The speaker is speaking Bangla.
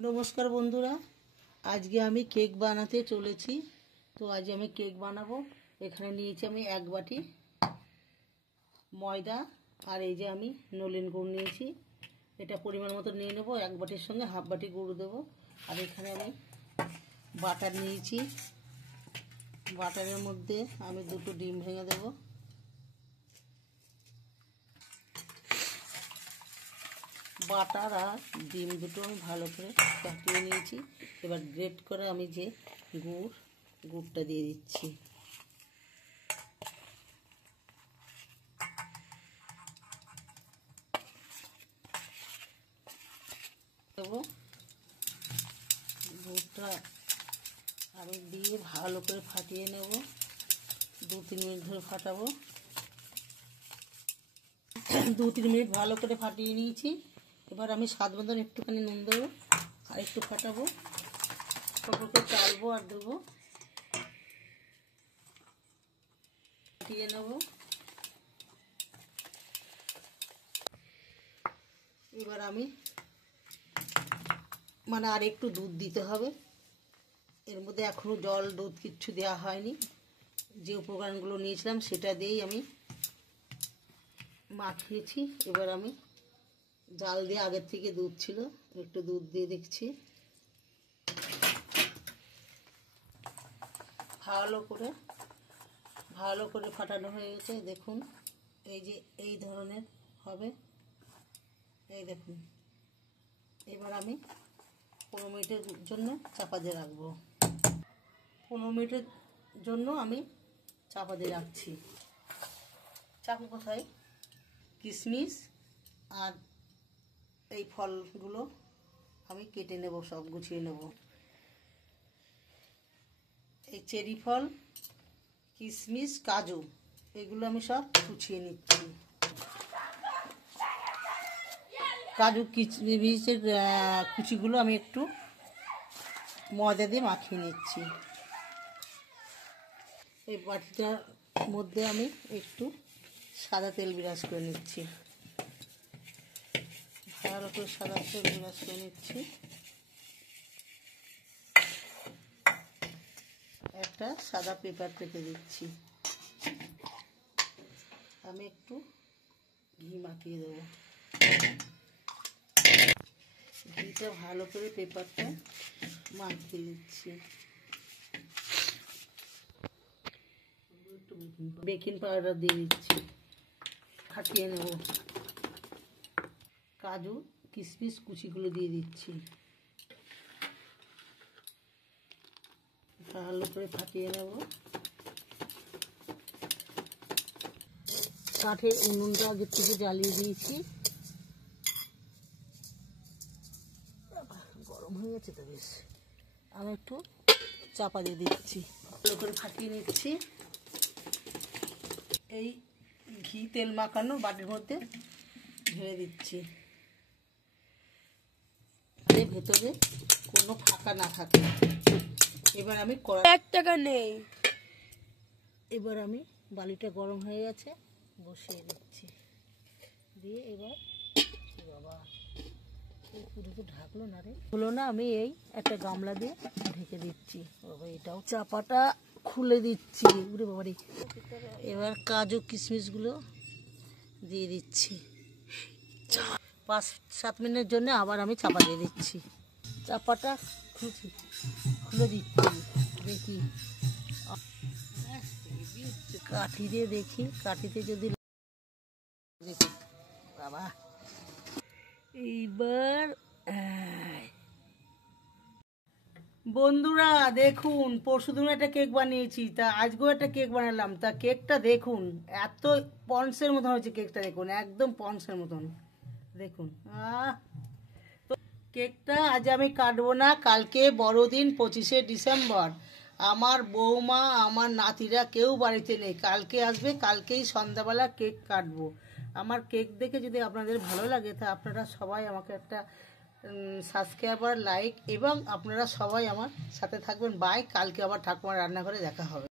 নমস্কার বন্ধুরা, আজকে আমি কেক বানাতে চলেছি। তো আজ আমি কেক বানাবো। এখানে নিয়েছি আমি 1 বাটি ময়দা, আর এই যে আমি নলেন গুড় নিয়েছি। এটা পরিমাণ মতো নিয়ে নেব। 1 বাটির সঙ্গে হাফ বাটি গুড় দেবো। আর এখানে আমি বাটার নিয়েছি। বাটারের মধ্যে আমি 2টো ডিম ভেঙে দেবো। বাটার আর ডিম দুটো আমি ভালো করে ফাটিয়ে নিয়েছি। এবার গ্রেট করে আমি যে গুড়টা দিয়ে দিচ্ছি। দেবো গুড়টা আমি দিয়ে ভালো করে ফাটিয়ে নেব। 2-3 মিনিট ধরে ফাটাবো। 2-3 মিনিট ভালো করে ফাটিয়ে নিয়েছি। এবার আমি স্বাদ মতন একটুখানি নুন দেবো আর একটু ফাটাবো। তারপরে চালবো আর দেবো, ফাটিয়ে নেব। এবার আমি আর একটু দুধ দিতে হবে। এর মধ্যে এখনো জল দুধ কিচ্ছু দেওয়া হয়নি। যে উপকরণগুলো নিয়েছিলাম সেটা দিয়েই আমি মাখিয়েছি। এবার আমি জাল দিয়ে, আগের থেকে দুধ ছিল, একটু দুধ দিয়ে দেখছি। ভালো করে ফাটানো হয়ে গেছে। দেখুন, এই যে এই ধরনের হবে, এই দেখুন। এবার আমি 15 মিনিটের জন্য চাপা দিয়ে রাখবো। 15 মিনিটের জন্য আমি চাপা দিয়ে রাখছি। চাকু কোথায়? কিশমিশ আর এই ফলগুলো আমি কেটে নেব, সব গুছিয়ে নেব। এই চেরি ফল, কিশমিশ, কাজু, এগুলো আমি সব গুছিয়ে নিচ্ছি। কাজু কিশমিশের কুচিগুলো আমি একটু ময়দা দিয়ে মাখিয়ে নিচ্ছি। এই বাটিটার মধ্যে আমি একটু সাদা তেল ব্রাশ করে নিচ্ছি। ভালো করে সাদা তেল ব্রাশ করে নিচ্ছি। একটা সাদা পেপার পেতে দিচ্ছি। আমি একটু ঘি মাখিয়ে দেবো। ঘিটা ভালো করে পেপারটা মাখিয়ে দিচ্ছি। একটু বেকিং পাউডার দিয়ে দিচ্ছি। ফাটিয়ে নেব। কাজু কিশমিশ কুচিগুলো দিয়ে দিচ্ছি। ভালো করে ফাটিয়ে নেব। কাঠের উনুনটা আগের থেকে জ্বালিয়ে দিয়েছি। গরম হয়ে গেছে তো বেশ। আমি একটু চাপা দিয়ে দিচ্ছি। ভালো করে ফাটিয়ে নিচ্ছি। এই ঘি তেল মাখানো বাটির মধ্যে ঢেলে দিচ্ছি। ভেতরে কোনো ফাঁকা না থাকে। এবার আমি 1 টাকা নেই। এবার আমি বালিটা গরম হয়ে গেছে, বসিয়ে দিচ্ছি। দিয়ে এবার বাবা পুরো তো ঢাকলো না রে, হলো না। আমি এই একটা গামলা দিয়ে ঢেকে দিচ্ছি। বাবা এটাও চাপাটা খুলে দিচ্ছি। উরে বাবারে। এবার কাজু কিশমিশগুলো দিয়ে দিচ্ছি। 5-7 মিনিটের জন্য আবার আমি চাপা দিয়ে দিচ্ছি। চাপাটা খুলে দিচ্ছি। দেখি কাঠি দিয়ে দেখি, কাঠিতে যদি দেখি বাবা। এইবার বন্ধুরা দেখুন, পরশুদিন একটা কেক বানিয়েছি, তা আজকেও একটা কেক বানালাম। তা কেকটা দেখুন, এত পন্সের মতন হয়েছে কেকটা। দেখুন, একদম পন্সের মতন। দেখুন, তো কেকটা আজ আমি কাটবো না। কালকে বড়দিন, 25শে ডিসেম্বর। আমার বৌমা, আমার নাতিরা কেউ বাড়িতে নেই। কালকে আসবে, কালকেই সন্ধ্যাবেলা কেক কাটবো। আমার কেক দেখে যদি আপনাদের ভালো লাগে, তা আপনারা সবাই আমাকে একটা সাবস্ক্রাইবার, লাইক, এবং আপনারা সবাই আমার সাথে থাকবেন। বাই। কালকে আবার ঠাকুমার রান্নাঘরে দেখা হবে।